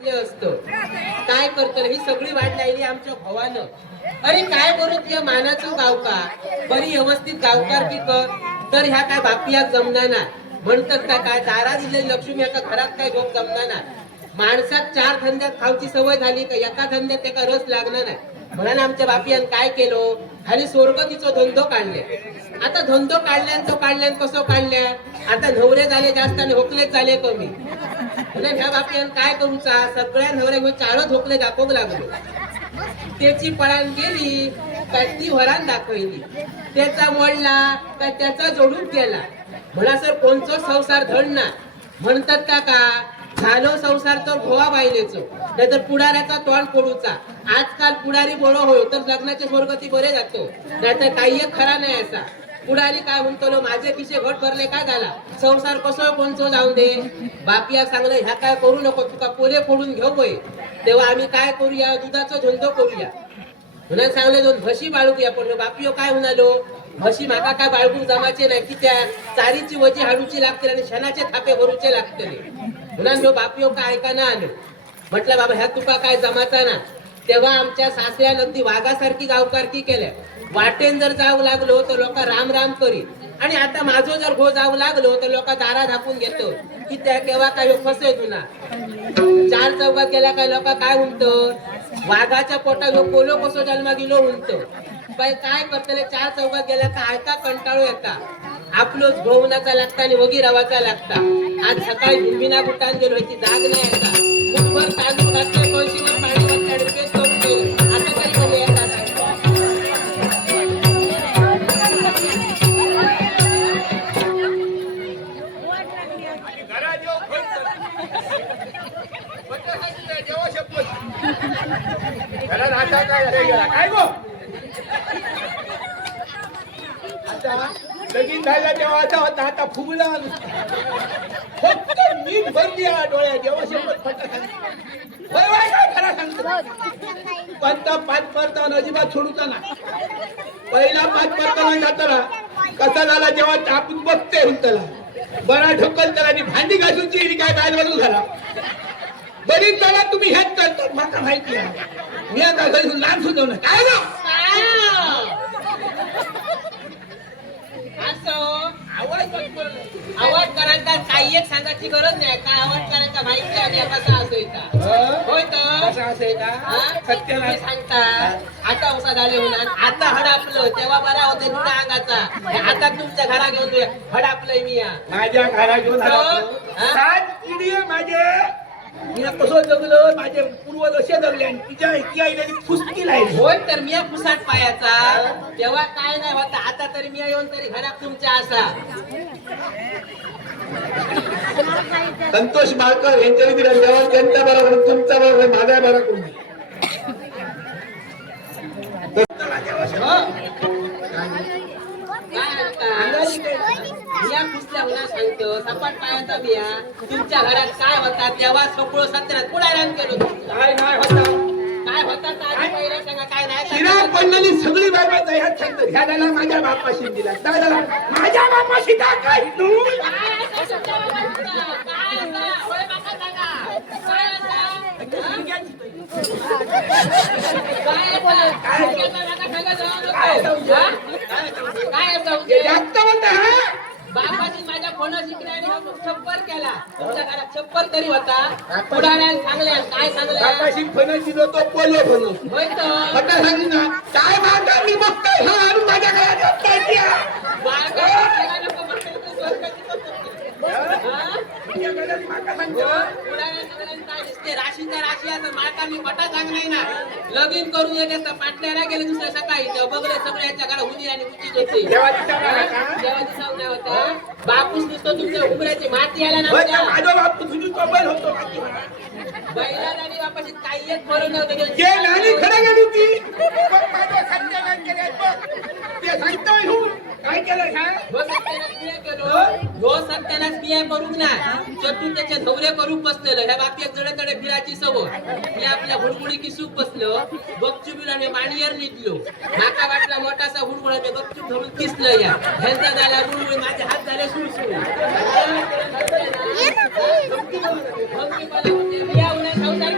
घेतले असतं. काय करतं ही सगळी वाट लायली आमच्या भावानं. अरे काय बरं या मानाचं गावकार बरी व्यवस्थित गावकार की कर तर ह्या काय बापियाक जमना ना म्हणतात का काय दारा दिलेली लक्ष्मी एका घरात काय झोप जमना ना. माणसात 4 धंद्यात खावची सवय झाली का एका धंद्यात त्याला रस लागणार नाही म्हणून आमच्या बापियान काय केलं खाली स्वर्गतीचा धंदो काढले. आता धंदो काढल्यान कसं काढल्या आता नवरे झाले जास्त आणि होकलेच झाले कमी म्हणून ह्या बापियान काय करूचा सगळ्या नवऱ्या 4 होकले दाखवू लागलो. त्याची पळान गेली का ती वरान दाखवली त्याचा मोडला का त्याचा जोडून गेला म्हणा सर कोणचं संसार धडना म्हणतात का झालो संसार तर भोवा बायलेचो नाहीतर पुढाऱ्याचा तोंड फोडूचा. आजकाल पुढारी बरो होय तर लग्नाचे स्वर्गती बरे जातो नाहीतर काही एक खरा नाही असा. पुढारी काय म्हणतो माझे पिशे घट भरले काय झाला संसार कसं कोणचं जाऊन दे. बापिया सांगलं ह्या काय करू नको तुका पोले फोडून घेऊ होय तेव्हा आम्ही काय करूया दुधाचा धंदो करूया म्हणून सांगले 2 म्हशी बाळगूया. पण बापियो काय म्हणालो म्हशी माका काय बाळगून जमाचे नाही की त्या चारीची वजी हाडूची लागते आणि शनाचे थापे भरूचे लागते म्हणून बापियो काय ऐकायला आलो. म्हटलं बाबा ह्या तुका काय जमाचा ना. तेव्हा आमच्या सासऱ्या नंदी वाघासारखी गावकारकी केल्या. वाटेन जर जाऊ लागलो तर लोक राम राम करी आणि आता माझो जर घो जाऊ लागलो तर लोक दारा झाकून घेतो की त्या केव्हा काय फसे तुला. 4 चौकात गेला काय लोक काय म्हणत वाघाच्या पोटात कोलो कसो जन्मा गेलो म्हणतो. बाई काय करतले 4 चौकात गेला का ऐका कंटाळू येता आपलोच भोवनाचा लागता आणि वगी रवाचा लागता. आज सकाळी भूमिना गुटान गेलो ह्याची जाग नाही आता मुठभर तांदूळ घातले कळशीवर पाणी घातले पेट करून गेले आता काही करू येतात. लगीन झाला देवाचा होता आता फुगला फक्त मीठ भरली डोळ्या देवा शपथ फटका खरा सांगतो. कोणता 5 परताना अजिबात सोडूचा ना. पहिला 5 परताना जाताना कसा झाला जेव्हा आपण बघते त्याला बरा ढोकल त्याला आणि भांडी घासूची काय काय बाजू झाला बरीच झाला तुम्ही हेच करतात माका माहिती आहे. मी आता घरी लांब सुद्धा ना काय ना आवाज करायचा काही एक सांगायची गरज नाही काय आवाज करायचा माहिती आहे कसा असायचा होय तर सत्य सांगता. आता उसा झाले होणार आता हडापलं तेव्हा बरा होते तुला अंगाचा आता तुमच्या घरा घेऊन हडापलंय मी माझ्या घरा घेऊन 7 पिढी माझे मी कसं जगलं माझे पूर्वज असे जगले आणि तिच्या इतकी आईला फुसकी लागली. होय तर मिया पुसाट पायाचा तेव्हा काय नाही होता आता तरी मिया येऊन तरी घरात तुमच्या असा. संतोष माळकर यांच्या विधान जेव्हा त्यांच्या बरोबर तुमच्या बरोबर माझ्या बरोबर मिया पुसल्या म्हणा सांगतो सपाट पायाचा मिया तुमच्या घरात काय होता तेव्हा सगळं सत्यात पुढाऱ्यान केलो. काय नाही होता काय होता पहिल्या सांगा काय नाही शिरा पडलेली सगळी बाबाचा ह्या छंद ह्या झाला माझ्या बापाशी दिला काय झाला माझ्या बापाशी काय जास्त म्हणता बापाची माझ्या फोन शिकण्याने छप्पर केला तुमच्या घरात छप्पर तरी होता पुढाऱ्यान सांगल्या काय सांगल्या बापाशी फणस दिलो तो पोलो फणस होय तर आता सांगितलं ना काय मागता मी बघतोय हा आणून माझ्या घरात राशीचा राशी आता माका मी पटा सांग नाही ना लगीन करून येत पाटल्याला गेले दुसऱ्या सकाळी बघले सगळ्याच्या घरा हुनी आणि उची होते तेव्हा दिसाव नाही होतं. बापूस नुसतं तुमच्या उमऱ्याची माती आला ना माझा बापू तुझी चोबल होतो बैला आणि बापाशी काही एक बरं नव्हतं ते नानी खरं गेली ती माझ्या सत्यानाश ते सांगतोय काय केलं सत्यानाश बिया करूक ना चतुर त्याचे धवरे करून बसलेलं ह्या बाकी जडे तडे फिरायची सवय मी आपल्या हुडगुडी किसूक बसलो गपचुबीला मी माणीवर निघलो नाका वाटला मोठासा हुडगुडा मी गपचूप धरून किसलं या ह्यांचा झाला हुडगुडी माझे हात झाले सुरसुर बिया उन्हा संसार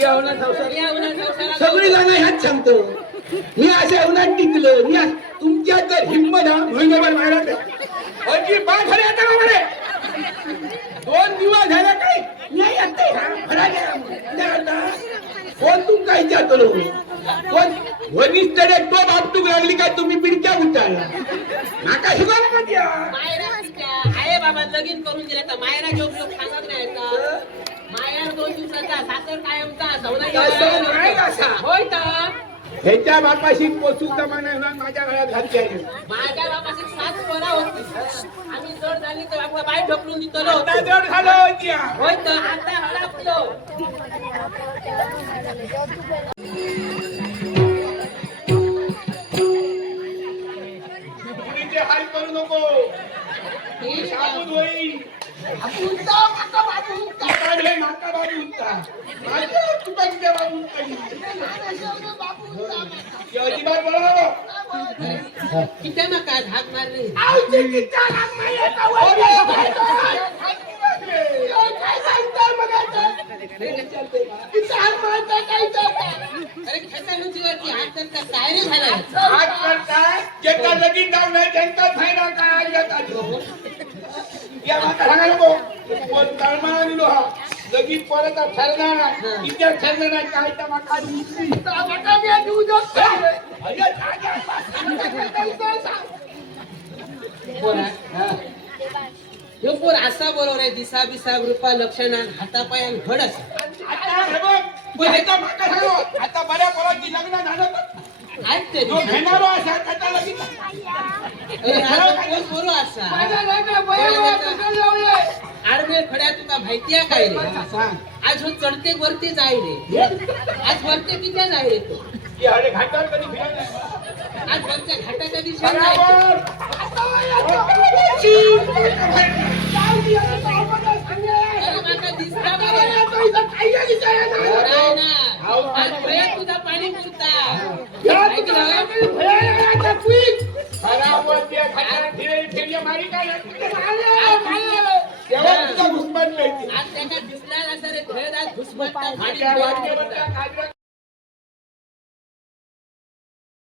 या उन्हात संसार या उन्हात संसारात सगळी जण ह्याच सांगतो मी अशा उन्हात टिकलो मी तुमच्यात जर हिंमत हा महिनाभर मारा अजिबात खरे आता बाबा 2 दिवस झाले काय नाही येते कोण तुमका विचारतो कोण वरिष्ठ तो बाबतूक लागली काय तुम्ही पिडक्या उचलला नाका शिकवलं का त्या मायरा तिच्या आहे बाबा लगीन करून दिले तर मायरा घेऊन लोक सांगत नाही का मायार 2 दिवसाचा सासर कायमचा सवना तसं नाही कसा. होय तर ह्याच्या बापाशी पोचू जमाना माझ्या गळ्यात घालते आहे. माझ्या बापाची 7 पोरा होती आम्ही जड झाली तर बाबा बाय ढकलून दितलो आता जड झालं होती होय तर आता हळपलो मुलीचे हाल करू नको ठीक शाबूत आहे. होईल माका बाबू उंचा माझ्या तुका तुझ्या बाबू अजिबात बोला किती मका धाक मारली अरे खेळतानुचीवरती हात तर काय रे झालं आज करताय ज्यांचा लगीन जाऊ नाही त्यांचा फायदा काय या माता सांगा नको कोण तळमाळा दिलो हा लगीन पोराचा ठरणार इथे ठरणार काय तर माका पोरा ह्यो पोर असा बरोबर आहे दिसा बिसा रूपा लक्षणात हातापायान घड असा आता हे बघ, पण ह्याचा माका सांगो आता बऱ्या पोराची लग्न झालं तर आहेत ते जो घेणारो असा त्याचा लगीन पोरो असा आडमेळ खड्या तुका माहिती आहे काय रे सांग आज हो चढते वरती जाय रे आज वरते किती जाय रे तो की अरे घाटावर कधी फिरायला नाही. आज वरच्या घाटाच्या दिशेने जाय अरे माका दिसता बरं. बरं आहे ना. आज भयात तुझा पाणी पुरता खराब त्या घाटावर फिरायला फिरल्या मारी काय तेव्हा तुझा घुसमट मिळते आज त्याच्या दिसला असं रे खेळदार घुसमटता माझ्या वाटेवरच्या काजव्या